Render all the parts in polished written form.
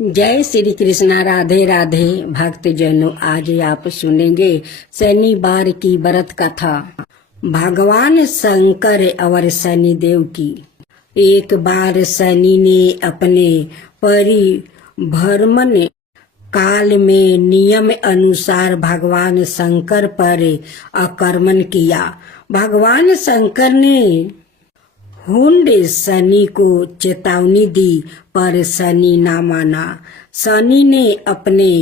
जय श्री कृष्णा। राधे राधे भक्त जनों, आज आप सुनेंगे शनिवार की व्रत कथा। भगवान शंकर और शनिदेव की। एक बार शनि ने अपने परिभ्रमण काल में नियम अनुसार भगवान शंकर पर आक्रमण किया। भगवान शंकर ने हुंड शनि को चेतावनी दी, पर शनि ना माना। शनि ने अपने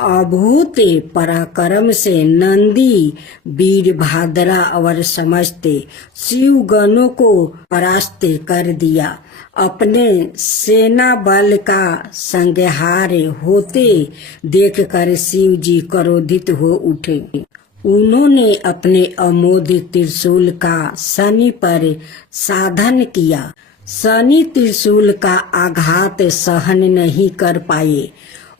अभूत पराक्रम से नंदी, वीरभद्रा और समस्त शिवगणों को परास्त कर दिया। अपने सेना बल का संहार होते देखकर शिव जी क्रोधित हो उठे। उन्होंने अपने अमोघ त्रिशूल का शनि पर साधन किया। शनि त्रिशूल का आघात सहन नहीं कर पाए।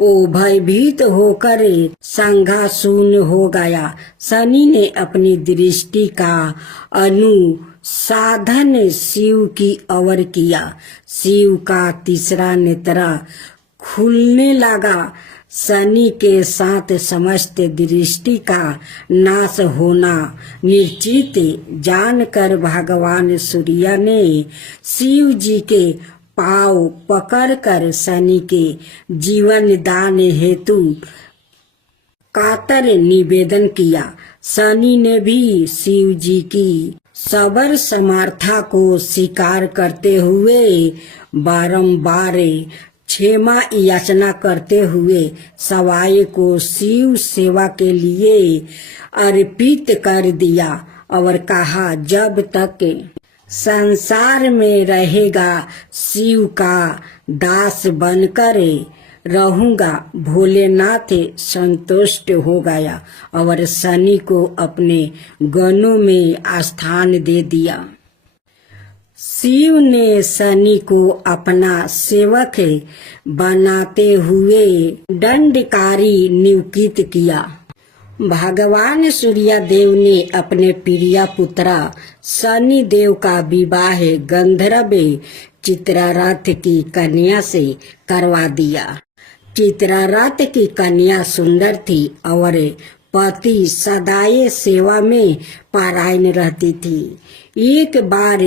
वो भयभीत होकर संघासुन हो गया। शनि ने अपनी दृष्टि का अनुसाधन शिव की ओर किया। शिव का तीसरा नेत्र खुलने लगा। शनि के साथ समस्त दृष्टि का नाश होना निश्चित जानकर भगवान सूर्य ने शिव जी के पांव पकड़कर शनि के जीवन दान हेतु कातर निवेदन किया। शनि ने भी शिव जी की सबर समर्था को स्वीकार करते हुए बारंबार क्षमा याचना करते हुए सवाई को शिव सेवा के लिए अर्पित कर दिया और कहा, जब तक संसार में रहेगा शिव का दास बनकर रहूंगा। भोलेनाथ संतुष्ट हो गया और शनि को अपने गणों में स्थान दे दिया। शिव ने शनि को अपना सेवक बनाते हुए दंडकारी नियुक्त किया। भगवान सूर्य देव ने अपने प्रिय पुत्र शनि देव का विवाह गंधर्व चित्ररथ की कन्या से करवा दिया। चित्ररथ की कन्या सुंदर थी और पति सदाए सेवा में परायण रहती थी। एक बार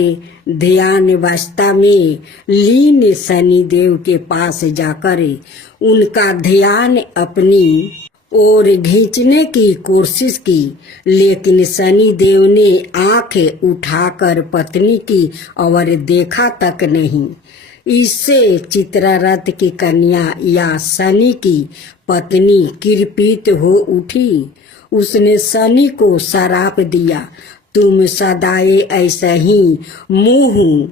ध्यानावस्था में लीन शनिदेव के पास जाकर उनका ध्यान अपनी ओर खींचने की कोशिश की, लेकिन शनिदेव ने आंख उठाकर पत्नी की ओर देखा तक नहीं। इससे चित्ररथ की कन्या या शनि की पत्नी किरपित हो उठी। उसने शनि को श्राप दिया, तुम सदाए ऐसा ही मुंह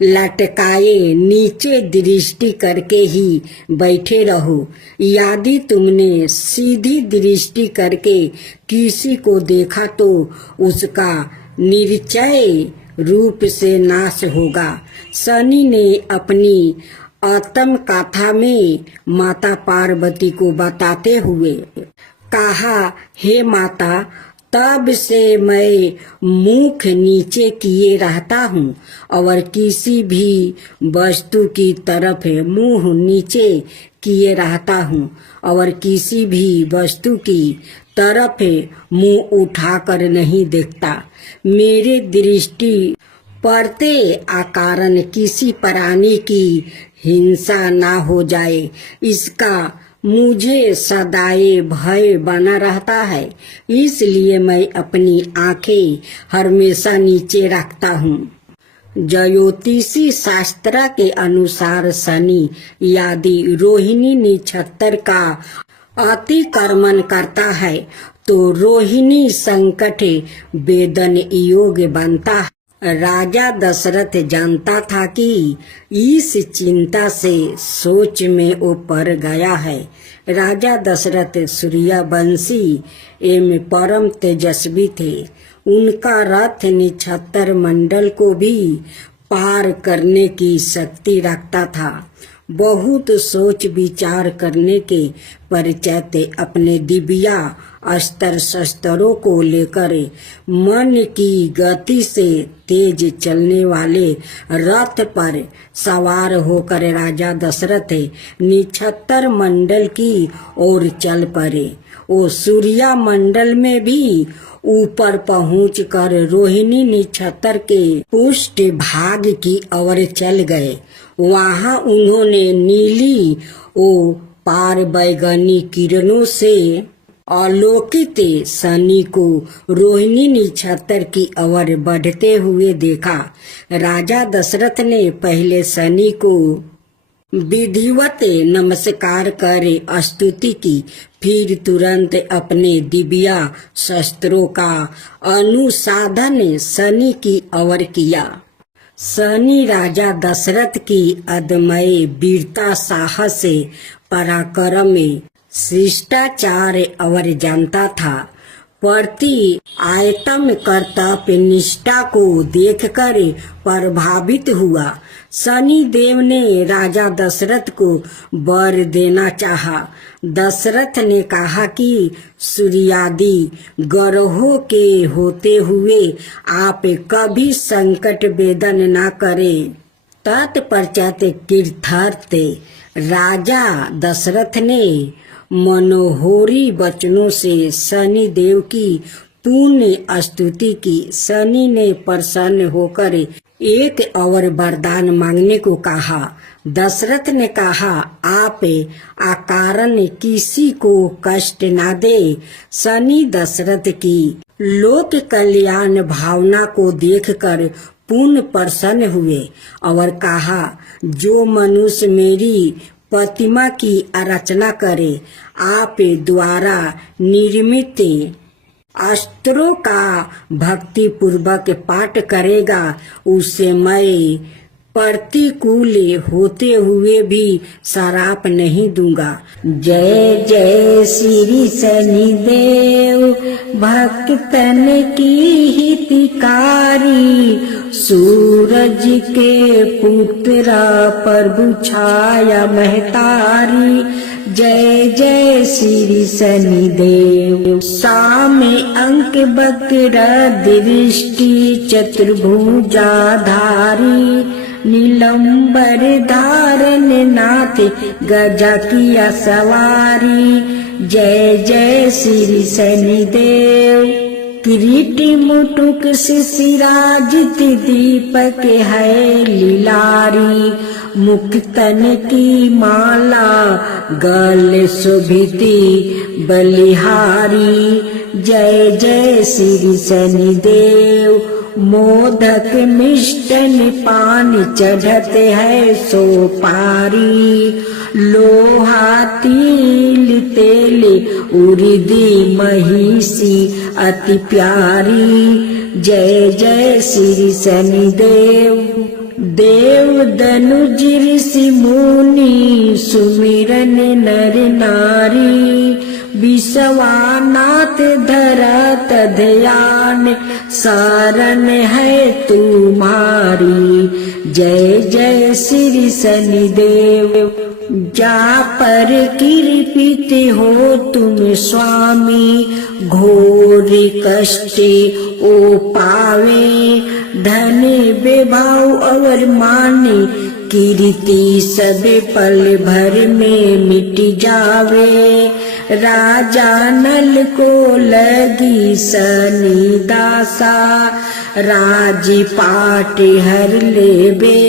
लटकाए नीचे दृष्टि करके ही बैठे रहो। यदि तुमने सीधी दृष्टि करके किसी को देखा तो उसका निश्चय रूप से नाश होगा। शनि ने अपनी आत्म कथा में माता पार्वती को बताते हुए कहा, हे माता, तब से मैं मुख नीचे किए रहता हूँ और किसी भी वस्तु की तरफ मुंह नीचे किए रहता हूँ और किसी भी वस्तु की तरफ मुंह उठाकर नहीं देखता। मेरे दृष्टि पड़ते अकारण किसी प्राणी की हिंसा ना हो जाए, इसका मुझे सदाए भय बना रहता है। इसलिए मैं अपनी आंखें हमेशा नीचे रखता हूँ। ज्योतिषी शास्त्र के अनुसार शनि यदि रोहिणी नक्षत्र का अतिक्रमण करता है तो रोहिणी संकट वेदन योग बनता है। राजा दशरथ जानता था कि इस चिंता से सोच में वो पड़ गया है। राजा दशरथ सूर्यवंशी एवं परम तेजस्वी थे। उनका रथ नक्षत्र मंडल को भी पार करने की शक्ति रखता था। बहुत सोच विचार करने के परिचय अपने दिव्या अस्त्र शस्त्रों को लेकर मन की गति से तेज चलने वाले रथ पर सवार होकर राजा दशरथ निक्षत्र मंडल की ओर चल पड़े। वो सूर्या मंडल में भी ऊपर पहुंचकर रोहिणी नक्षत्र के पुष्ट भाग की ओर चल गए। वहां उन्होंने नीली ओ पार बैगनी किरणों से आलोकित शनि को रोहिणी नक्षत्र की ओर बढ़ते हुए देखा। राजा दशरथ ने पहले शनि को विधिवत नमस्कार कर स्तुति की, फिर तुरंत अपने दिव्या शस्त्रों का अनुसाधन शनि की ओर किया। शनि राजा दशरथ की अदम्य वीरता, साहस, पराक्रम, शिष्टाचार और जानता था। प्रति आयतम कर्तव्य निष्ठा को देखकर प्रभावित हुआ। शनि देव ने राजा दशरथ को वर देना चाहा। दशरथ ने कहा कि सूर्यादि ग्रहों के होते हुए आप कभी संकट वेदन न करें। तत्पश्चात कृतार्थ राजा दशरथ ने मनोहरी वचनों से शनि देव की पूर्ण स्तुति की। शनि ने प्रसन्न होकर एक और वरदान मांगने को कहा। दशरथ ने कहा, आप अकारण किसी को कष्ट ना दे। शनि दशरथ की लोक कल्याण भावना को देखकर पूर्ण प्रसन्न हुए और कहा, जो मनुष्य मेरी प्रतिमा की आराधना करे, आप द्वारा निर्मित अस्त्रों का भक्ति पूर्वक पाठ करेगा, उसे मैं प्रतिकूल होते हुए भी श्राप नहीं दूंगा। जय जय श्री शनिदेव, भक्तन की हितकारी, सूरज के पुत्र प्रभु छाया महतारी। जय जय श्री शनिदेव। सामे अंक वक्र दृष्टि चतुर्भुजाधारी, नीलंबर धारण नाथ गजा किया सवारी। जय जय श्री शनिदेव। किरीट मुटुक सिराजित दीपक है लीलारी, मुक्तन की माला गल शोभिती बलिहारी। जय जय श्री शनिदेव। मोदक मिष्टन पान चढ़ते है सोपारी, लोहा तिल तेल उर्दी महिषी अति प्यारी। जय जय श्री शनिदेव। देव दनुज ऋषि मुनि सुमिरन नर नारी, विश्वानाथ धरत ध्यान शरण है तुम्हारी। जय जय श्री शनिदेव। जा पर कृपित हो तुम स्वामी, घोर कष्ट ओ पावे, धन वैभव और मान कीर्ति सब पल भर में मिट जावे। राजा नल को लगी शनि दासा, राजपाट हर लेबे।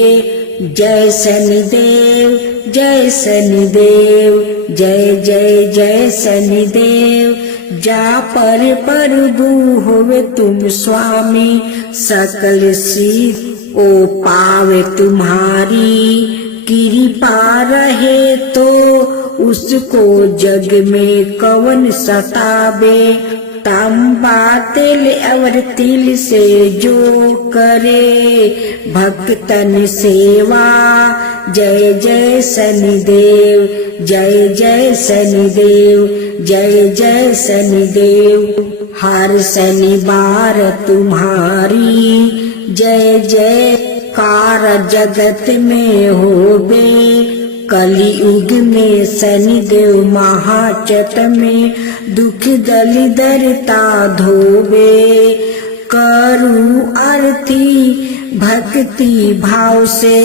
जय शनिदेव, जय शनिदेव, जय जय जय शनिदेव। जा पर प्रभु होवे तुम स्वामी, सकल सिद्ध ओ पावे तुम्हारी। कृपा रहे तो उसको जग में कवन सतावे, तांबा तेल और तिल से जो करे भक्तन सेवा। जय जय शनिदेव, जय जय शनिदेव, जय जय शनिदेव। हर शनिवार तुम्हारी जय जय कार जगत में होवे, कलियुग में शनिदेव महाचट में दुख दलिदरता धोवे। करूं आरती भक्ति भाव से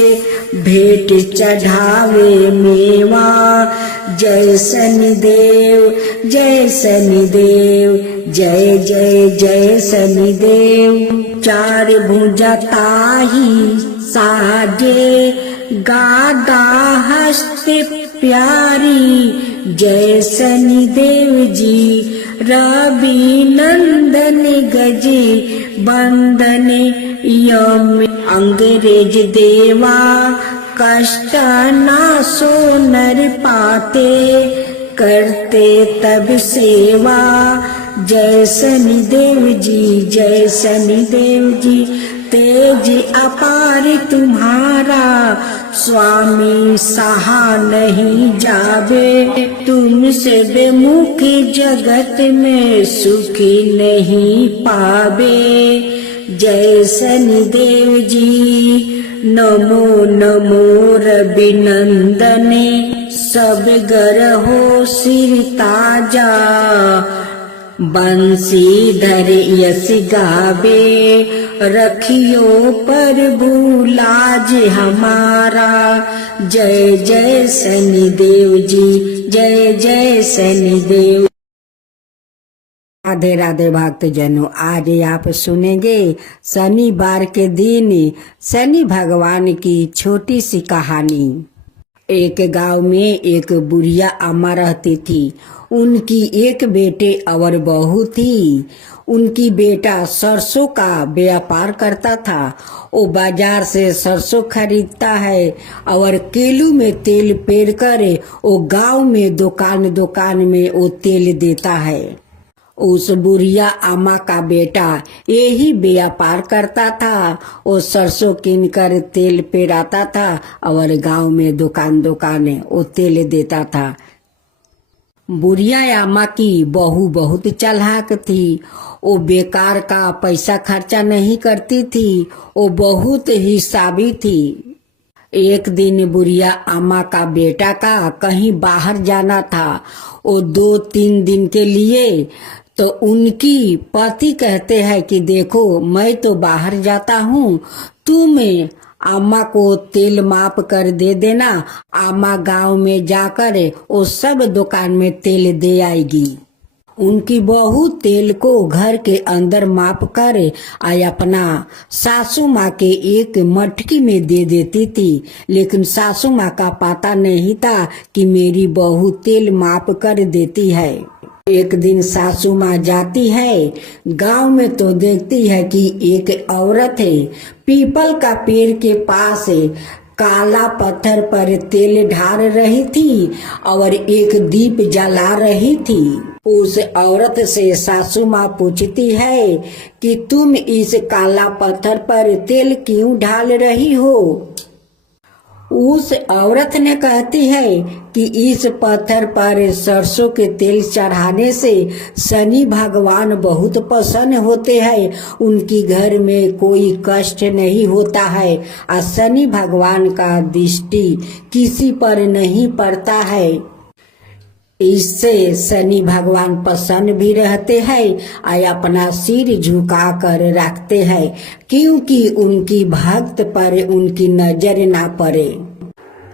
भेंट चढ़ावे मेवा। जय शनिदेव जय शनिदेव जय जय जय शनिदेव। चार भुजा ताही साजे गादा हस्ते प्यारी। जय शनिदेव जी रवि नंदन गजे बंदन यम। अंग्रेज देवा कष्ट ना सो नर पाते करते तब सेवा। जय शनिदेव जी जय शनिदेव जी तेज अपार तुम्हारा स्वामी सहा नहीं जावे। तुमसे बेमुख जगत में सुखी नहीं पावे। जय शनिदेव जी नमो नमो रवि नंदने सब गरहो सिर ताजा। बंसीधर यस गावे रखियो प्रभु लाज हमारा। जय जय शनिदेव जी जय जय शनिदेव। राधे राधे भक्त जनों, आज आप सुनेंगे शनिवार के दिन शनि भगवान की छोटी सी कहानी। एक गांव में एक बुढ़िया अम्मा रहती थी। उनकी एक बेटे और बहू थी। उनकी बेटा सरसों का व्यापार करता था। वो बाजार से सरसों खरीदता है और केलू में तेल पेर कर वो गांव में दुकान दुकान में वो तेल देता है। उस बुढ़िया अम्मा का बेटा यही व्यापार करता था। वो सरसों कीन कर तेल पेराता था और गांव में दुकान दुकान वो तेल देता था। बुढ़िया अम्मा की बहू बहुत चालाक थी। वो बेकार का पैसा खर्चा नहीं करती थी। वो बहुत हिसाबी थी। एक दिन बुढ़िया अम्मा का बेटा का कहीं बाहर जाना था। वो 2-3 दिन के लिए। तो उनकी पति कहते हैं कि देखो मैं तो बाहर जाता हूँ, तुम अम्मा को तेल माप कर दे देना। अम्मा गांव में जाकर वो सब दुकान में तेल दे आएगी। उनकी बहू तेल को घर के अंदर माप कर अपना सासू माँ के एक मटकी में दे देती थी। लेकिन सासू माँ का पता नहीं था कि मेरी बहू तेल माप कर देती है। एक दिन सासू माँ जाती है गांव में तो देखती है कि एक औरत है पीपल का पेड़ के पास काला पत्थर पर तेल ढार रही थी और एक दीप जला रही थी। उस औरत से सासू माँ पूछती है कि तुम इस काला पत्थर पर तेल क्यों ढाल रही हो। उस औरत ने कहती है कि इस पत्थर पर सरसों के तेल चढ़ाने से शनि भगवान बहुत प्रसन्न होते हैं। उनकी घर में कोई कष्ट नहीं होता है और शनि भगवान का दृष्टि किसी पर नहीं पड़ता है। इससे शनि भगवान प्रसन्न भी रहते हैं और अपना सिर झुका कर रखते हैं क्योंकि उनकी भक्त पर उनकी नजर ना पड़े।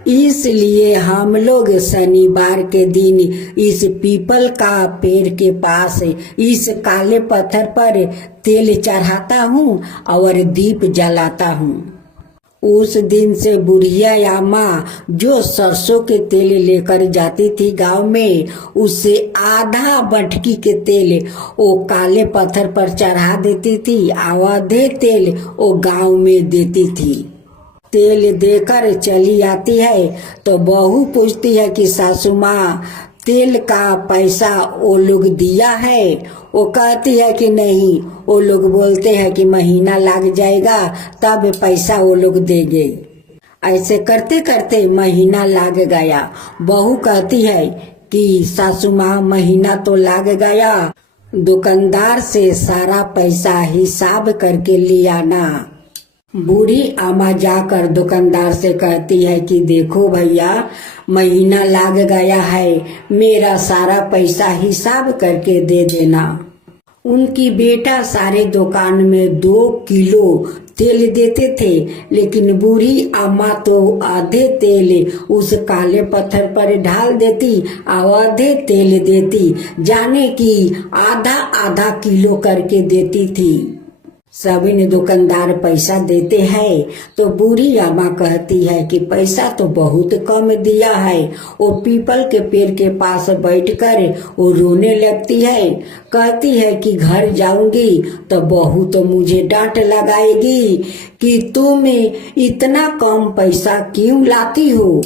इसलिए हम लोग शनिवार के दिन इस पीपल का पेड़ के पास इस काले पत्थर पर तेल चढ़ाता हूँ और दीप जलाता हूँ। उस दिन से बुढ़िया अम्मा जो सरसों के तेल लेकर जाती थी गांव में, उससे आधा मटकी के तेल वो काले पत्थर पर चढ़ा देती थी। आधे तेल वो गांव में देती थी। तेल देकर चली आती है तो बहू पूछती है कि सासू माँ तेल का पैसा वो लोग दिया है। वो कहती है कि नहीं। वो लोग बोलते हैं कि महीना लग जाएगा तब पैसा वो लोग देंगे। ऐसे करते करते महीना लग गया। बहू कहती है कि सासू माँ महीना तो लग गया, दुकानदार से सारा पैसा हिसाब करके ले आना। बूढ़ी अम्मा जाकर दुकानदार से कहती है कि देखो भैया, महीना लग गया है, मेरा सारा पैसा हिसाब करके दे देना। उनकी बेटा सारे दुकान में 2 किलो तेल देते थे, लेकिन बूढ़ी अम्मा तो आधे तेल उस काले पत्थर पर ढाल देती और आधे तेल देती, जाने की आधा आधा किलो करके देती थी। सभी ने दुकानदार पैसा देते हैं तो बूढ़ी अम्मा कहती है कि पैसा तो बहुत कम दिया है। वो पीपल के पेड़ के पास बैठकर वो रोने लगती है, कहती है कि घर जाऊंगी तो बहू तो मुझे डांट लगाएगी कि तुम इतना कम पैसा क्यों लाती हो।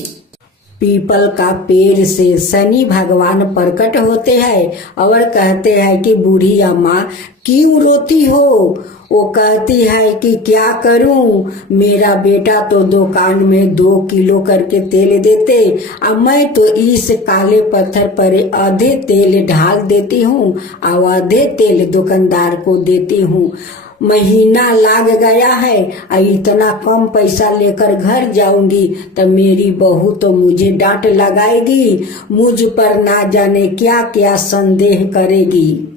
पीपल का पेड़ से शनि भगवान प्रकट होते हैं और कहते हैं कि बूढ़ी अम्मा क्यों रोती हो। वो कहती है कि क्या करूं, मेरा बेटा तो दुकान में 2 किलो करके तेल देते, अब मैं तो इस काले पत्थर पर आधे तेल ढाल देती हूँ और आधे तेल दुकानदार को देती हूँ। महीना लग गया है और इतना कम पैसा लेकर घर जाऊंगी तो मेरी बहू तो मुझे डांट लगाएगी, मुझ पर ना जाने क्या क्या संदेह करेगी।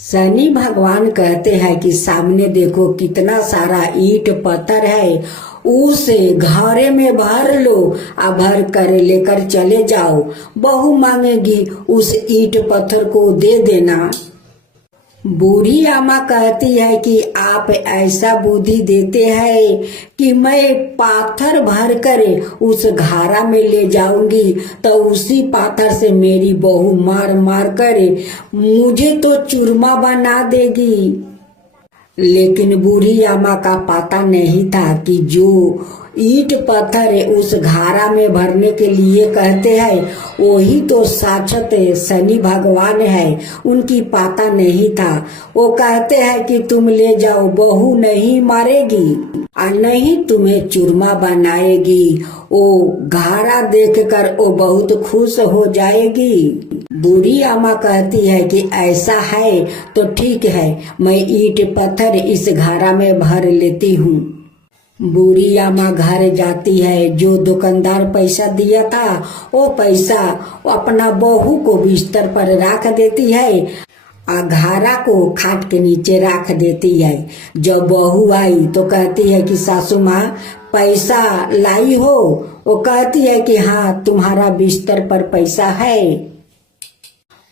शनि भगवान कहते हैं कि सामने देखो कितना सारा ईंट पत्थर है, उसे घरे में भर लो और भर कर लेकर चले जाओ, बहू मांगेगी उस ईंट पत्थर को दे देना। बूढ़ी अम्मा कहती है कि आप ऐसा बुद्धि देते हैं कि मैं पाथर भर कर उस घारा में ले जाऊंगी तो उसी पाथर से मेरी बहू मार मार कर मुझे तो चूरमा बना देगी। लेकिन बूढ़ी अम्मा का पता नहीं था कि जो ईंट पत्थर उस घारा में भरने के लिए कहते हैं वही तो साक्षात शनि भगवान है। उनकी पता नहीं था। वो कहते हैं कि तुम ले जाओ, बहू नहीं मारेगी और नहीं तुम्हें चूरमा बनाएगी। वो घारा देखकर वो बहुत खुश हो जाएगी। बूढ़ी अम्मा कहती है कि ऐसा है तो ठीक है, मैं ईंट पत्थर इस घारा में भर लेती हूँ। बूढ़ी अम्मा घर जाती है, जो दुकानदार पैसा दिया था वो पैसा अपना बहू को बिस्तर पर रख देती है और घारा को खाट के नीचे रख देती है। जब बहू आई तो कहती है कि सासू माँ पैसा लाई हो। वो कहती है कि हाँ, तुम्हारा बिस्तर पर पैसा है।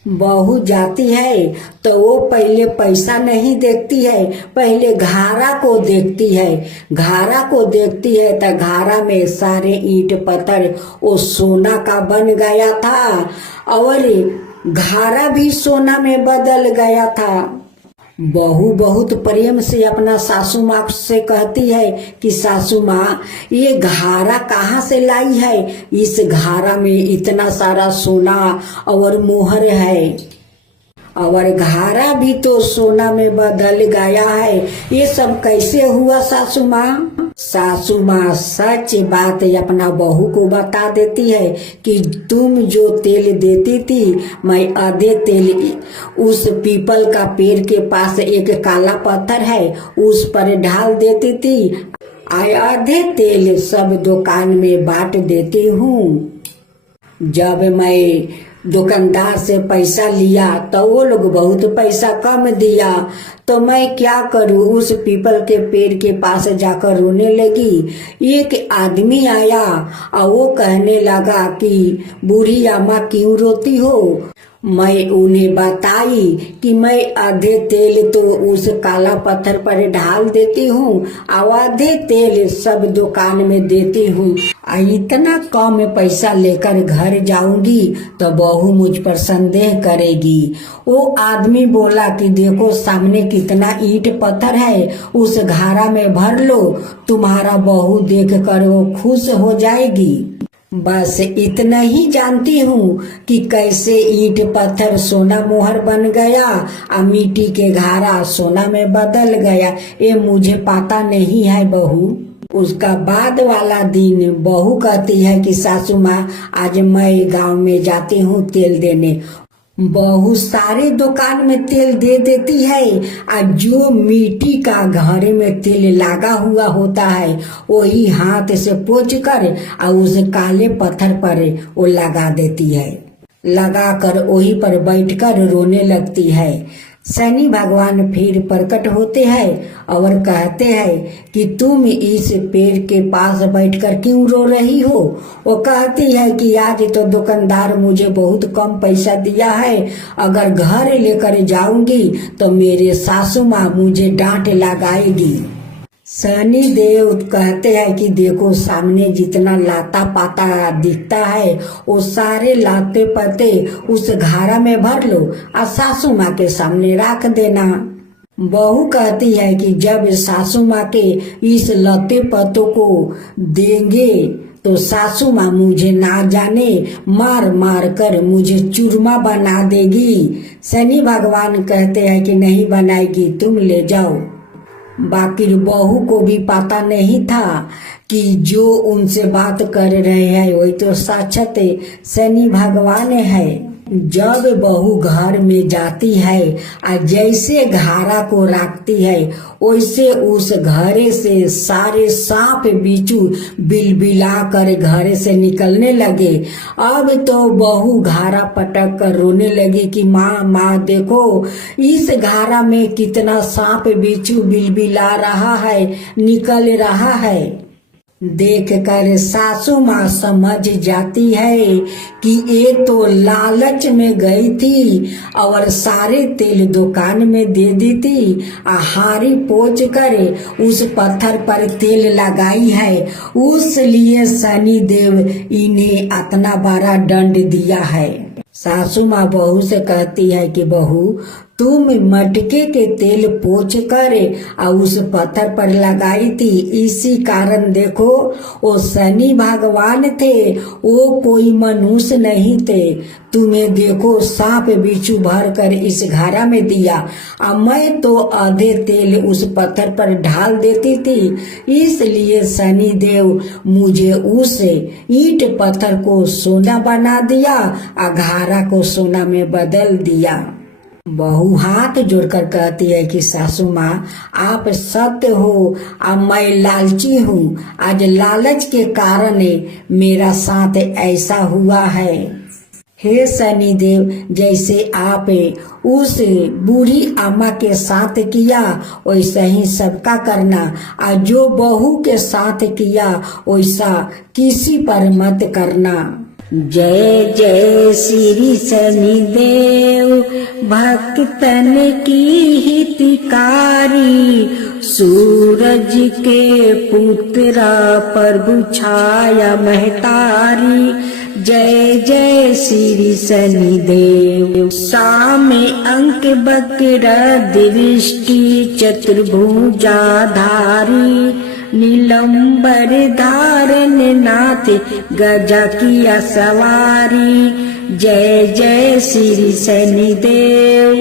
बहू जाती है तो वो पहले पैसा नहीं देखती है, पहले घारा को देखती है। घारा को देखती है तो घारा में सारे ईंट पत्थर वो सोना का बन गया था और घारा भी सोना में बदल गया था। बहू बहुत प्रेम से अपना सासू माँ से कहती है कि सासू माँ, ये घारा कहाँ से लाई है? इस घारा में इतना सारा सोना और मोहर है और घारा भी तो सोना में बदल गया है, ये सब कैसे हुआ सासू माँ? सासू माँ सच बात अपना बहू को बता देती है कि तुम जो तेल देती थी, मैं आधे तेल उस पीपल का पेड़ के पास एक काला पत्थर है उस पर ढाल देती थी, आधे तेल सब दुकान में बांट देती हूँ। जब मैं दुकानदार से पैसा लिया तो वो लोग बहुत पैसा कम दिया, तो मैं क्या करूँ? उस पीपल के पेड़ के पास जाकर रोने लगी। एक आदमी आया और वो कहने लगा कि बूढ़ी अम्मा क्यों रोती हो? मैं उन्हें बताई कि मैं आधे तेल तो उस काला पत्थर पर ढाल देती हूँ और आधे तेल सब दुकान में देती हूँ। इतना कम पैसा लेकर घर जाऊंगी तो बहू मुझ पर संदेह करेगी। वो आदमी बोला कि देखो सामने कितना ईंट पत्थर है, उस घारा में भर लो, तुम्हारा बहू देख कर वो खुश हो जाएगी। बस इतना ही जानती हूँ कि कैसे ईंट पत्थर सोना मोहर बन गया और मिट्टी के घारा सोना में बदल गया, ये मुझे पता नहीं है बहू। उसका बाद वाला दिन बहू कहती है कि सासू माँ, आज मैं गांव में जाती हूँ तेल देने। बहुत सारे दुकान में तेल दे देती है और जो मिट्टी का घड़े में तेल लगा हुआ होता है वही हाथ से पोंछ कर और उस काले पत्थर पर वो लगा देती है। लगाकर वही पर बैठकर रोने लगती है। शनि भगवान फिर प्रकट होते हैं और कहते हैं कि तुम इस पेड़ के पास बैठकर क्यों रो रही हो। वो कहती है कि आज तो दुकानदार मुझे बहुत कम पैसा दिया है, अगर घर लेकर जाऊंगी तो मेरे सासू माँ मुझे डांट लगाएगी। शनि देव कहते हैं कि देखो सामने जितना लाता पाता दिखता है वो सारे लाते पते उस घारा में भर लो और सासू माँ के सामने रख देना। बहू कहती है कि जब सासू माँ के इस लते पतों को देंगे तो सासू माँ मुझे ना जाने मार मार कर मुझे चूरमा बना देगी। शनि भगवान कहते हैं कि नहीं बनाएगी, तुम ले जाओ। बाकी बहू को भी पता नहीं था कि जो उनसे बात कर रहे हैं वही तो साक्षात शनि भगवान है। जब बहू घर में जाती है और जैसे घारा को रखती है वैसे उस घरे से सारे सांप बिच्छू बिलबिला कर घरे से निकलने लगे। अब तो बहू घारा पटक कर रोने लगी कि माँ माँ देखो इस घारा में कितना सांप बिच्छू बिलबिला रहा है, निकल रहा है। देखकर सासू माँ समझ जाती है कि ये तो लालच में गई थी और सारे तेल दुकान में दे दी थी। हारी पोंछ कर उस पत्थर पर तेल लगाई है, उस लिए शनि देव इन्हें इतना बड़ा दंड दिया है। सासू माँ बहू से कहती है कि बहू तुम मटके के तेल पोंछ कर और उस पत्थर पर लगाई थी, इसी कारण देखो वो शनि भगवान थे, वो कोई मनुष्य नहीं थे। तुम्हें देखो सांप बिच्छू भर कर इस घारा में दिया और मैं तो आधे तेल उस पत्थर पर ढाल देती थी, इसलिए शनि देव मुझे उस ईंट पत्थर को सोना बना दिया और घारा को सोना में बदल दिया। बहू हाथ जोड़कर कहती है कि सासू माँ आप सत्य हो और मैं लालची हूँ, आज लालच के कारण मेरा साथ ऐसा हुआ है। हे शनि देव जैसे आप उस बूढ़ी अम्मा के साथ किया वैसा ही सबका करना, और जो बहू के साथ किया वैसा किसी पर मत करना। जय जय श्री शनि देव भक्तन की हितकारी, सूरज के पुत्रा प्रभु छाया महतारी। जय जय श्री शनि देव। सामे अंक बक्र दृष्टि चतुर्भुजाधारी, नीलंबर धारण नाथ गजा किया सवारी। जय जय श्री शनि देव।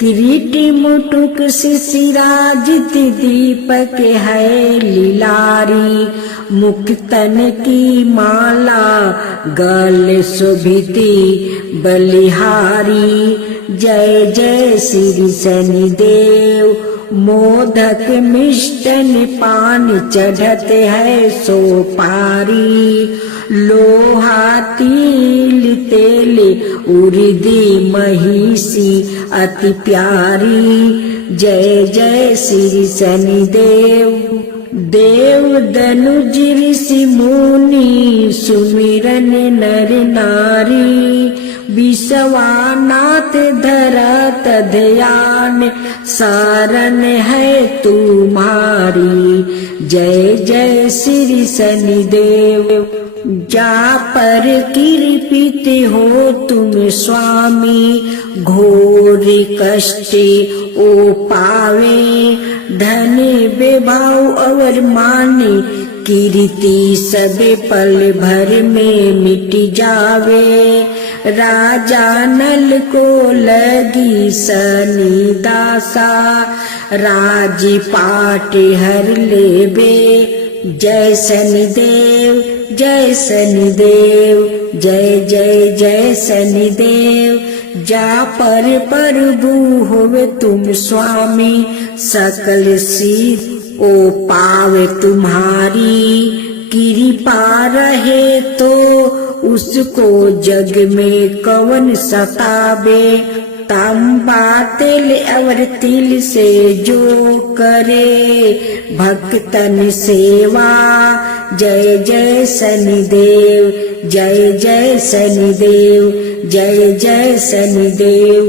किरीटी मुटुक शिशिराजित दीपक है लीलारी, मुक्तन की माला गल शोभिती बलिहारी। जय जय श्री शनि देव। मोदक मिष्टन पान चढ़ते है सोपारी, लोहा तिल तेल उर्दी महिषी अति प्यारी। जय जय श्री शनि देव। देव दनुज ऋषि मुनि सुमिरन नर नारी, विश्वानाथ धरत ध्यान शरण है तुम्हारी। जय जय श्री शनि देव। जा पर कृपित हो तुम स्वामी, घोर कष्ट ओ पावे, धन विभाव और माने कीर्ति सब पल भर में मिट जावे। राजा नल को लगी शनि दासा, राजपाट हर लेबे। जय शनि देव जय शनि देव, जय जय जय शनि देव। जा पर प्रभु होवे तुम स्वामी, सकल सिद्ध ओ पावे तुम्हारी, कृपा रहे तो उसको जग में कवन सतावे, तांबा तिल और तिल से जो करे, भक्तन सेवा, जय जय शनिदेव, जय जय शनिदेव, जय जय शनिदेव।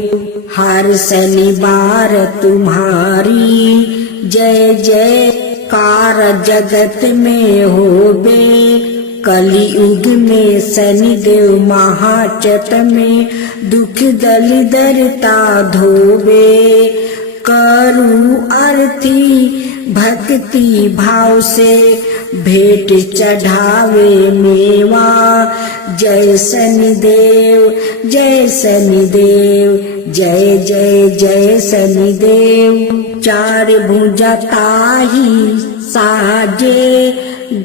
हर शनिवार तुम्हारी जय जयकार जगत में होवे, कलियुग में शनिदेव महाचट में दुख दलिदरता धोवे, करू आरती भक्ति भाव से भेंट चढ़ावे मेवा, जय शनिदेव, जय शनिदेव, जय जय जय शनिदेव। चार भुजा ताही साजे,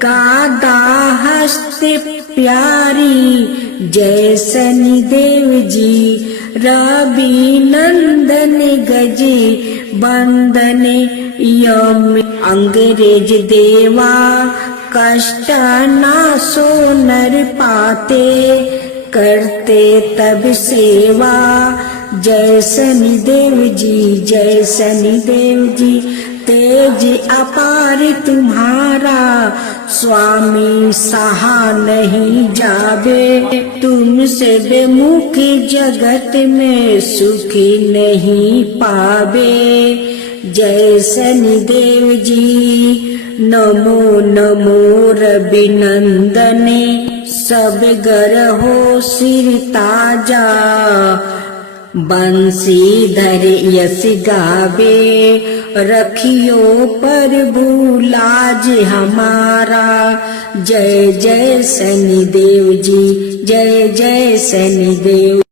गादा हस्ते प्यारी, जय शनिदेव जी, रवि नंदन गजे बंदन यम, अंग्रेज देवा कष्ट ना सो नर पाते, करते तब सेवा, जय शनिदेव जी, जय शनिदेव जी। तेज अपार तुम्हारा स्वामी, सहा नहीं जावे, तुमसे बेमुख जगत में सुखी नहीं पावे, जय शनिदेव जी। नमो नमो रवि नंदने, सब गरहो सिर ताजा, बंसीधर यस गावे, रखियो प्रभु लाज हमारा, जय जय शनिदेव जी, जय जय शनिदेव।